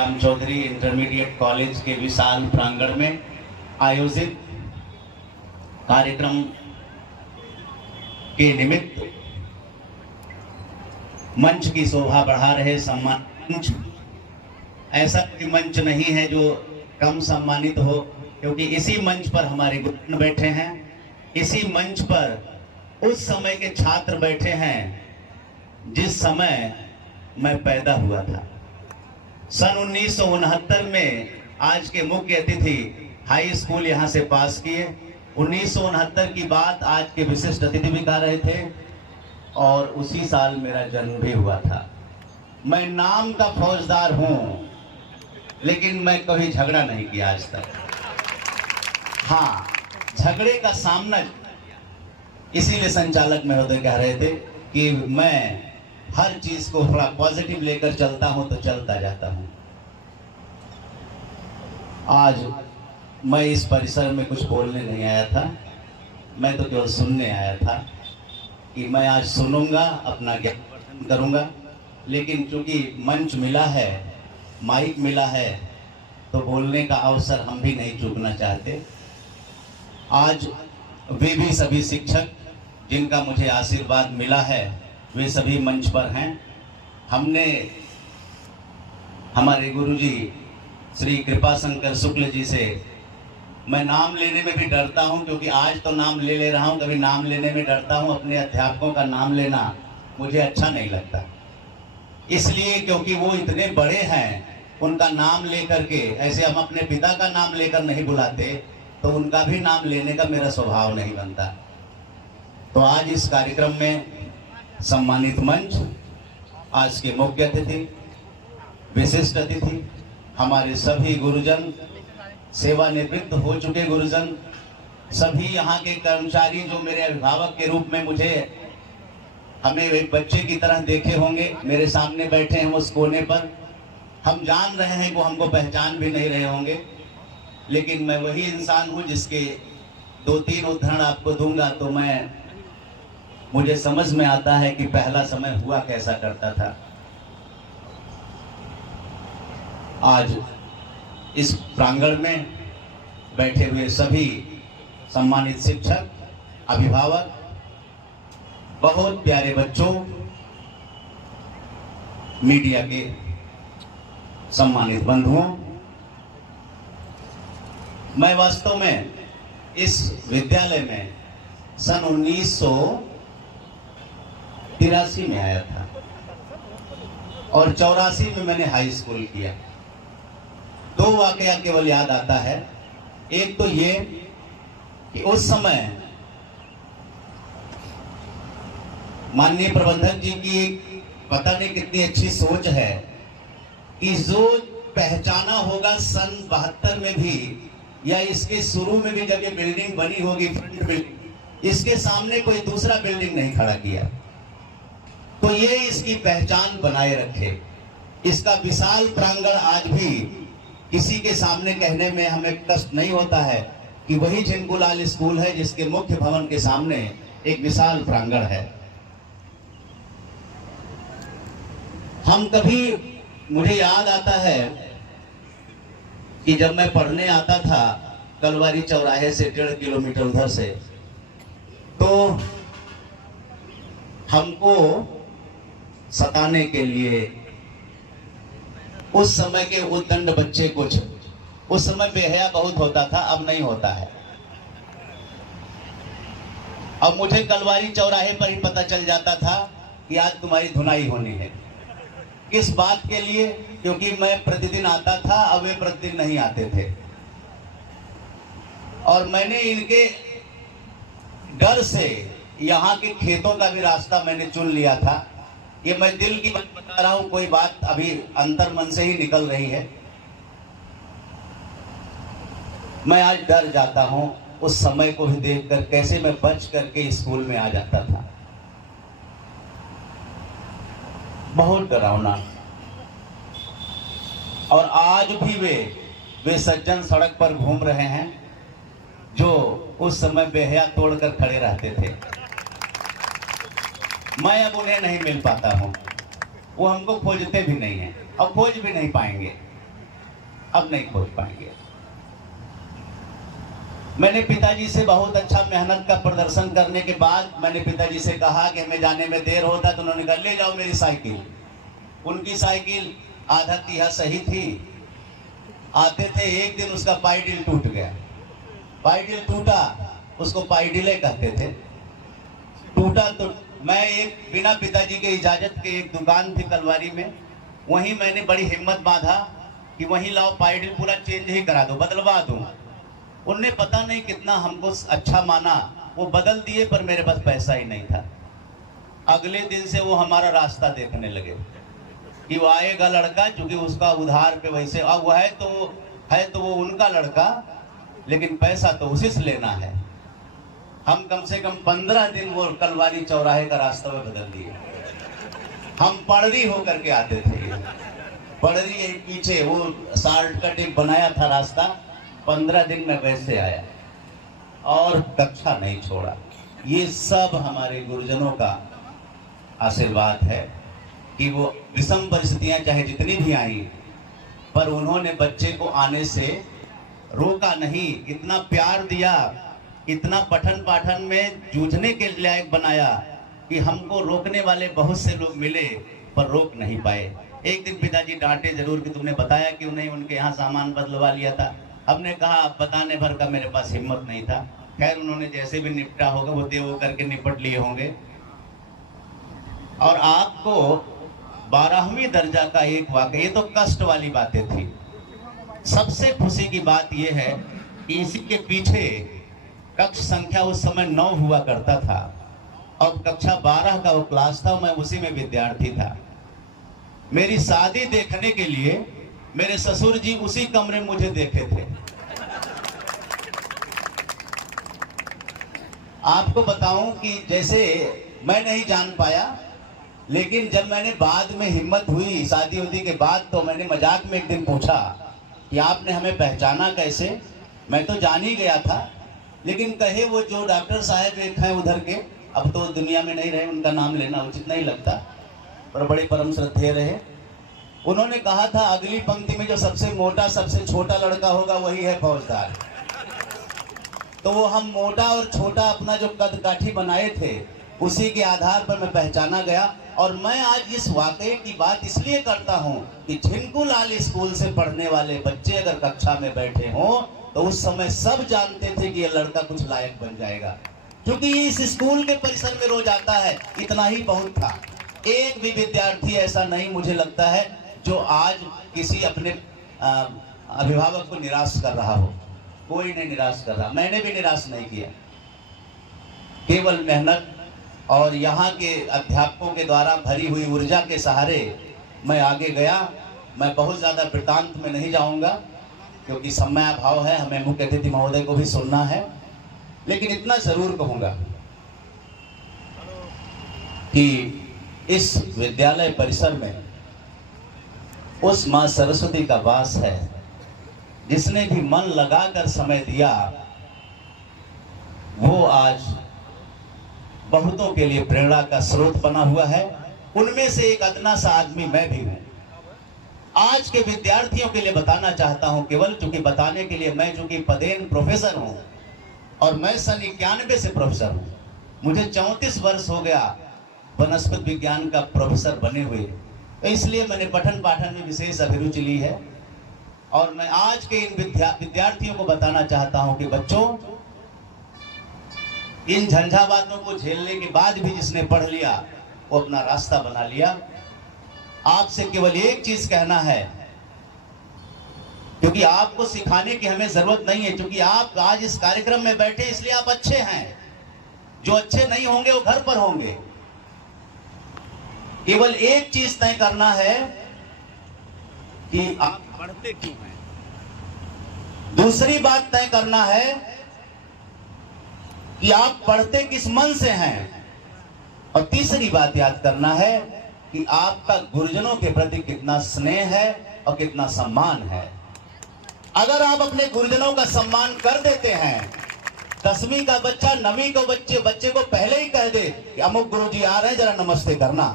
Ram Chaudhary intermediate college के विशाल प्रांगण में आयोजित कार्यक्रम के निमित्त मंच की शोभा बढ़ा रहे सम्मान मंच। ऐसा कोई मंच नहीं है जो कम सम्मानित हो, क्योंकि इसी मंच पर हमारे गुरुजन बैठे हैं, इसी मंच पर उस समय के छात्र बैठे हैं जिस समय मैं पैदा हुआ था। सन 1969 में आज के मुख्य अतिथि हाई स्कूल यहाँ से पास किए। 1969 की बात आज के विशिष्ट अतिथि भी कह रहे थे, और उसी साल मेरा जन्म भी हुआ था। मैं नाम का फौजदार हूं, लेकिन मैं कभी झगड़ा नहीं किया आज तक। हाँ, झगड़े का सामना, इसीलिए संचालक महोदय कह रहे थे कि मैं हर चीज को थोड़ा पॉजिटिव लेकर चलता हूं तो चलता जाता हूं। आज मैं इस परिसर में कुछ बोलने नहीं आया था, मैं तो केवल सुनने आया था कि मैं आज सुनूंगा, अपना ज्ञान करूंगा। लेकिन चूंकि मंच मिला है, माइक मिला है, तो बोलने का अवसर हम भी नहीं चूकना चाहते। आज वे भी सभी शिक्षक जिनका मुझे आशीर्वाद मिला है, वे सभी मंच पर हैं। हमने हमारे गुरुजी श्री कृपाशंकर शुक्ल जी से, मैं नाम लेने में भी डरता हूं, क्योंकि आज तो नाम ले रहा हूं, कभी नाम लेने में डरता हूं। अपने अध्यापकों का नाम लेना मुझे अच्छा नहीं लगता, इसलिए क्योंकि वो इतने बड़े हैं, उनका नाम लेकर के, ऐसे हम अपने पिता का नाम लेकर नहीं बुलाते, तो उनका भी नाम लेने का मेरा स्वभाव नहीं बनता। तो आज इस कार्यक्रम में सम्मानित मंच, आज के मुख्य अतिथि, विशिष्ट अतिथि, हमारे सभी गुरुजन, सेवानिवृत्त हो चुके गुरुजन, सभी यहाँ के कर्मचारी जो मेरे अभिभावक के रूप में मुझे, हमें एक बच्चे की तरह देखे होंगे, मेरे सामने बैठे हैं उस कोने पर। हम जान रहे हैं वो हमको पहचान भी नहीं रहे होंगे, लेकिन मैं वही इंसान हूँ जिसके 2-3 उदाहरण आपको दूंगा तो मुझे समझ में आता है कि पहला समय हुआ कैसा करता था। आज इस प्रांगण में बैठे हुए सभी सम्मानित शिक्षक, अभिभावक, बहुत प्यारे बच्चों, मीडिया के सम्मानित बंधुओं, मैं वास्तव में इस विद्यालय में सन 1983 में आया था और 84 में मैंने हाई स्कूल किया। 2 वाकया केवल याद आता है। एक तो ये कि उस समय माननीय प्रबंधक जी की पता नहीं कितनी अच्छी सोच है कि जो पहचाना होगा सन 72 में भी, या इसके शुरू में भी जब ये बिल्डिंग बनी होगी, फ्रंट बिल्डिंग, इसके सामने कोई दूसरा बिल्डिंग नहीं खड़ा किया, तो ये इसकी पहचान बनाए रखे। इसका विशाल प्रांगण आज भी किसी के सामने कहने में हमें कष्ट नहीं होता है कि वही झिंकुलाल स्कूल है जिसके मुख्य भवन के सामने एक विशाल प्रांगण है। हम कभी, मुझे याद आता है कि जब मैं पढ़ने आता था कलवारी चौराहे से 1.5 किलोमीटर उधर से, तो हमको सताने के लिए उस समय के उद्दंड बच्चे कुछ, उस समय बेहया बहुत होता था, अब नहीं होता है। अब मुझे कलवारी चौराहे पर ही पता चल जाता था कि आज तुम्हारी धुनाई होनी है। किस बात के लिए? क्योंकि मैं प्रतिदिन आता था, अब वे प्रतिदिन नहीं आते थे, और मैंने इनके डर से यहाँ के खेतों का भी रास्ता मैंने चुन लिया था। ये मैं दिल की बात बता रहा हूं, कोई बात अभी अंतर मन से ही निकल रही है। मैं आज डर जाता हूं उस समय को भी देखकर, कैसे मैं बच करके स्कूल में आ जाता था। बहुत डरावना। और आज भी वे सज्जन सड़क पर घूम रहे हैं जो उस समय बेहया तोड़कर खड़े रहते थे। मैं अब उन्हें नहीं मिल पाता हूं, वो हमको खोजते भी नहीं हैं और खोज भी नहीं पाएंगे। अब नहीं खोज पाएंगे। मैंने पिताजी से बहुत अच्छा मेहनत का प्रदर्शन करने के बाद मैंने पिताजी से कहा कि हमें जाने में देर होता, तो उन्होंने कहा ले जाओ मेरी साइकिल। उनकी साइकिल आधा तिहा सही थी। आते थे, एक दिन उसका पाइडिल टूट गया। पाइडिल टूटा, उसको पाइडिले कहते थे। टूटा तो मैं एक बिना पिताजी के इजाजत के एक दुकान थी कलवारी में, वहीं मैंने बड़ी हिम्मत बांधा कि वहीं लाओ पाइडिल पूरा चेंज ही करा दो, बदलवा दूं। उनने पता नहीं कितना हमको अच्छा माना, वो बदल दिए, पर मेरे पास पैसा ही नहीं था। अगले दिन से वो हमारा रास्ता देखने लगे कि वो आएगा लड़का, क्योंकि उसका उधार पे वैसे अब वो है तो वो उनका लड़का, लेकिन पैसा तो उसी से लेना है। हम कम से कम 15 दिन वो कलवारी चौराहे का रास्ता में बदल दिए। हम पड़री होकर के आते थे, पड़री पीछे वो शॉर्टकट एक बनाया था रास्ता। 15 दिन में वैसे आया और कक्षा नहीं छोड़ा। ये सब हमारे गुरुजनों का आशीर्वाद है कि वो विषम परिस्थितियां चाहे जितनी भी आई, पर उन्होंने बच्चे को आने से रोका नहीं, इतना प्यार दिया, इतना पठन पाठन में जूझने के लायक बनाया कि हमको रोकने वाले बहुत से लोग मिले पर रोक नहीं पाए। एक दिन पिताजी डांटे जरूर कि तुमने बताया क्यों नहीं, उनके यहाँ सामान बदलवा लिया था। हमने कहा अब बताने भर का मेरे पास हिम्मत नहीं था। खैर उन्होंने जैसे भी निपटा होगा वो देव करके निपट लिए होंगे। और आपको 12वीं दर्जा का एक वाकया, ये तो कष्ट वाली बातें थी। सबसे खुशी की बात यह है कि इसी के पीछे कक्ष संख्या उस समय 9 हुआ करता था और कक्षा 12 का वो क्लास था, मैं उसी में विद्यार्थी था। मेरी शादी देखने के लिए मेरे ससुर जी उसी कमरे में मुझे देखे थे। आपको बताऊं कि जैसे मैं नहीं जान पाया, लेकिन जब मैंने बाद में हिम्मत हुई शादी उदी के बाद, तो मैंने मजाक में एक दिन पूछा कि आपने हमें पहचाना कैसे? मैं तो जान ही गया था, लेकिन कहे वो जो डॉक्टर साहब एक हैं उधर के, अब तो दुनिया में नहीं रहे, उनका नाम लेना उचित नहीं लगता, पर बड़े परम श्रद्धेय रहे। उन्होंने कहा था अगली पंक्ति में जो सबसे मोटा सबसे छोटा लड़का होगा वही है फौजदार। तो वो हम मोटा और छोटा अपना जो कद काठी बनाए थे, उसी के आधार पर मैं पहचाना गया। और मैं आज इस वाकये की बात इसलिए करता हूं कि झिंकू लाल स्कूल से पढ़ने वाले बच्चे अगर कक्षा में बैठे हों तो उस समय सब जानते थे कि ये लड़का कुछ लायक बन जाएगा, क्योंकि ये इस स्कूल के परिसर में रोज आता है, इतना ही बहुत था। एक भी विद्यार्थी ऐसा नहीं मुझे लगता है जो आज किसी अपने अभिभावक को निराश कर रहा हो। कोई नहीं निराश कर रहा, मैंने भी निराश नहीं किया। केवल मेहनत और यहाँ के अध्यापकों के द्वारा भरी हुई ऊर्जा के सहारे मैं आगे गया। मैं बहुत ज़्यादा वृत्तांत में नहीं जाऊँगा क्योंकि समयाभाव है, हमें मुख्य अतिथि महोदय को भी सुनना है, लेकिन इतना ज़रूर कहूँगा कि इस विद्यालय परिसर में उस माँ सरस्वती का वास है जिसने भी मन लगाकर समय दिया, वो आज बहुतों के लिए प्रेरणा का स्रोत बना हुआ है। उनमें से एक अदना सा आदमी मैं भी हूं। आज के विद्यार्थियों के लिए बताना चाहता हूं, केवल चूंकि बताने के लिए मैं चूंकि पदेन प्रोफेसर हूं और मैं सन 91 से प्रोफेसर हूं, मुझे 34 वर्ष हो गया वनस्पति विज्ञान का प्रोफेसर बने हुए, तो इसलिए मैंने पठन पाठन में विशेष अभिरुचि ली है। और मैं आज के इन विद्यार्थियों को बताना चाहता हूं कि बच्चों, इन झंझावातों को झेलने के बाद भी जिसने पढ़ लिया वो अपना रास्ता बना लिया। आपसे केवल एक चीज कहना है, क्योंकि आपको सिखाने की हमें जरूरत नहीं है, क्योंकि आप आज इस कार्यक्रम में बैठे इसलिए आप अच्छे हैं। जो अच्छे नहीं होंगे वो घर पर होंगे। केवल एक चीज तय करना है कि आप पढ़ते क्यों हैं। दूसरी बात तय करना है कि आप पढ़ते किस मन से हैं। और तीसरी बात याद करना है कि आपका गुरुजनों के प्रति कितना स्नेह है और कितना सम्मान है। अगर आप अपने गुरुजनों का सम्मान कर देते हैं, 10वीं का बच्चा 9वीं को बच्चे को पहले ही कह दे कि अमुक गुरुजी आ रहे हैं, जरा नमस्ते करना।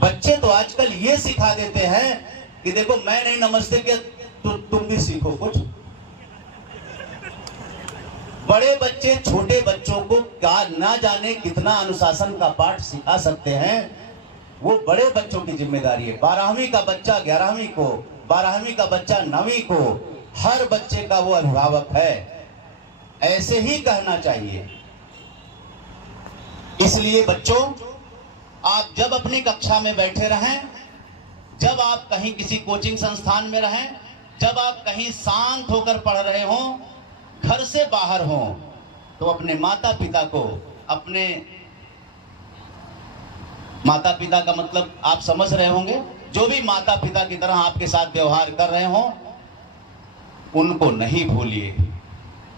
बच्चे तो आजकल ये सिखा देते हैं कि देखो मैं नहीं नमस्ते किया तो तुम भी सीखो कुछ। बड़े बच्चे छोटे बच्चों को क्या ना जाने कितना अनुशासन का पाठ सिखा सकते हैं, वो बड़े बच्चों की जिम्मेदारी है। 12वीं का बच्चा 11वीं को, 12वीं का बच्चा 9वीं को, हर बच्चे का वो अभिभावक है। ऐसे ही कहना चाहिए। इसलिए बच्चों, आप जब अपनी कक्षा में बैठे रहें, जब आप कहीं किसी कोचिंग संस्थान में रहें, जब आप कहीं शांत होकर पढ़ रहे हों, घर से बाहर हों, तो अपने माता पिता को, अपने माता पिता का मतलब आप समझ रहे होंगे, जो भी माता पिता की तरह आपके साथ व्यवहार कर रहे हों, उनको नहीं भूलिए।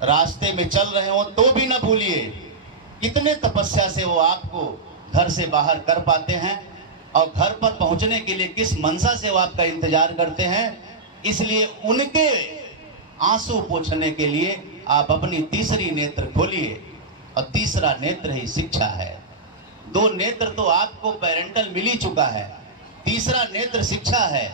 रास्ते में चल रहे हो तो भी ना भूलिए कितने तपस्या से वो आपको घर से बाहर कर पाते हैं और घर पर पहुंचने के लिए किस मंशा से वो आपका इंतजार करते हैं। इसलिए उनके आंसू पोंछने के लिए आप अपनी तीसरी नेत्र खोलिए, और तीसरा नेत्र ही शिक्षा है। 2 नेत्र तो आपको पेरेंटल मिल ही चुका है, तीसरा नेत्र शिक्षा है,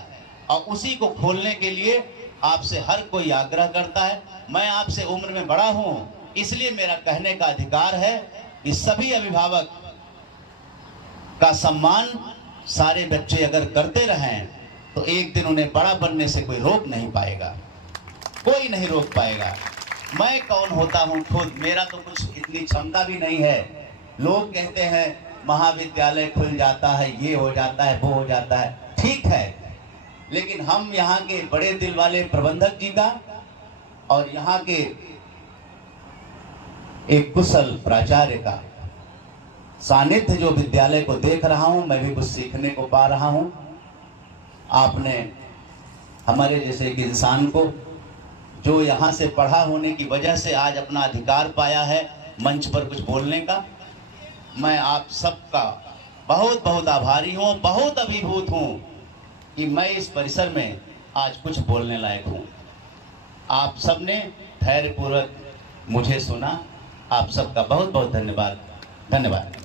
और उसी को खोलने के लिए आपसे हर कोई आग्रह करता है। मैं आपसे उम्र में बड़ा हूं, इसलिए मेरा कहने का अधिकार है कि सभी अभिभावक का सम्मान सारे बच्चे अगर करते रहें तो एक दिन उन्हें बड़ा बनने से कोई रोक नहीं पाएगा, कोई नहीं रोक पाएगा। मैं कौन होता हूं खुद, मेरा तो कुछ इतनी क्षमता भी नहीं है। लोग कहते हैं महाविद्यालय खुल जाता है, ये हो जाता है, वो हो जाता है, ठीक है, लेकिन हम यहाँ के बड़े दिल वाले प्रबंधक जी का और यहाँ के एक कुशल प्राचार्य का सानिध्य जो विद्यालय को देख रहा हूं, मैं भी कुछ सीखने को पा रहा हूं। आपने हमारे जैसे एक इंसान को जो यहाँ से पढ़ा होने की वजह से आज अपना अधिकार पाया है मंच पर कुछ बोलने का, मैं आप सबका बहुत बहुत आभारी हूँ, बहुत अभिभूत हूँ कि मैं इस परिसर में आज कुछ बोलने लायक हूँ। आप सबने धैर्यपूर्वक मुझे सुना, आप सबका बहुत बहुत धन्यवाद। धन्यवाद।